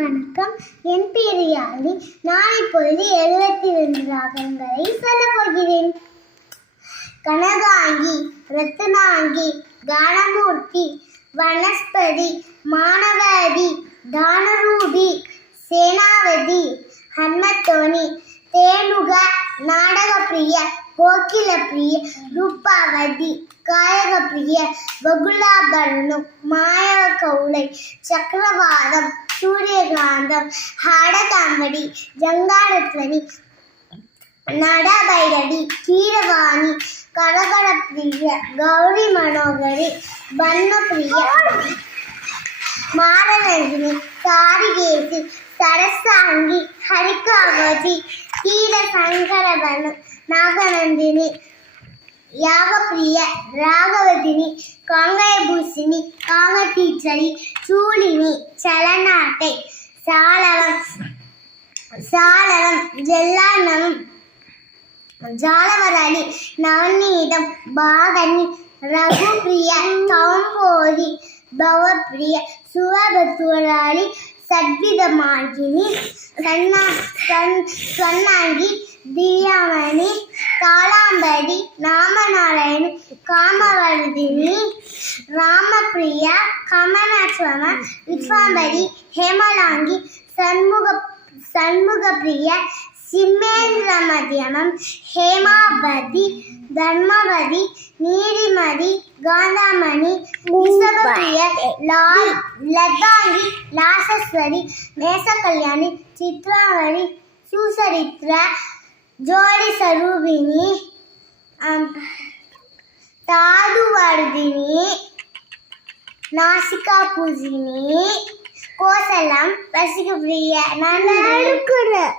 வணக்கம். என் பேர் யாழி. நான் இப்பொழுது எழுபத்தி ரெண்டு ராகங்களை சொல்ல போகிறேன். கனகாங்கி ரத்னாங்கி கணமூர்த்தி வனஸ்பதி மாணவதி தானரூபி சேனாவதி ஹன்மத்தோனி தேனுக நாடகப்பிரிய கோகிலப்பிரிய ரூபாவதி காயகப்பிரிய பகுலாபரணம் மாய கவுளை சக்கரவாதம் சூரியகாந்தம் ஹாடகாம்படி ஜங்காரத்வனி நடபைரவி கீரவாணி கரகரப்பிரிய கௌரி மனோகரி பன்மப்பிரிய மாரநந்தினி காரிகேசி சரசாங்கி ஹரிகாவதி கீர சங்கரவனு நாகநந்தினி யாகப்பிரிய ராகவதினி காங்கயபூசினி காமதீச்சரி சூலினி சலநாட்டை சாளவம் சாளரம் ஜெல்லானம் ஜாலவராளி நவநீதம் பாகனி ரகுப்பிரிய தம்போதி பவப்பிரிய சுவபத்துவராளி சத்விதமாகினி சன்னா சன் சொன்னாங்கி திவ்யாமணி காமவர்தினி ராமப்பிரியா கமனாஸ்வம விஸ்வாம்பரி ஹேமலாங்கி சண்முக சண்முகப்பிரிய சிம்மேந்திர மத்தியமம் ஹேமாபதி தர்மவதி நீதிமதி காந்தாமணி ரிஷபப்பிரிய லால் லதாங்கி லாசஸ்வரி மேசகல்யாணி சித்ராவரி சுசரித்ர ஜோடி சரூபிணி நாசிகா பூஜினி கோசலம் ரசிகப்பிரிய நான் எடுக்கிறேன்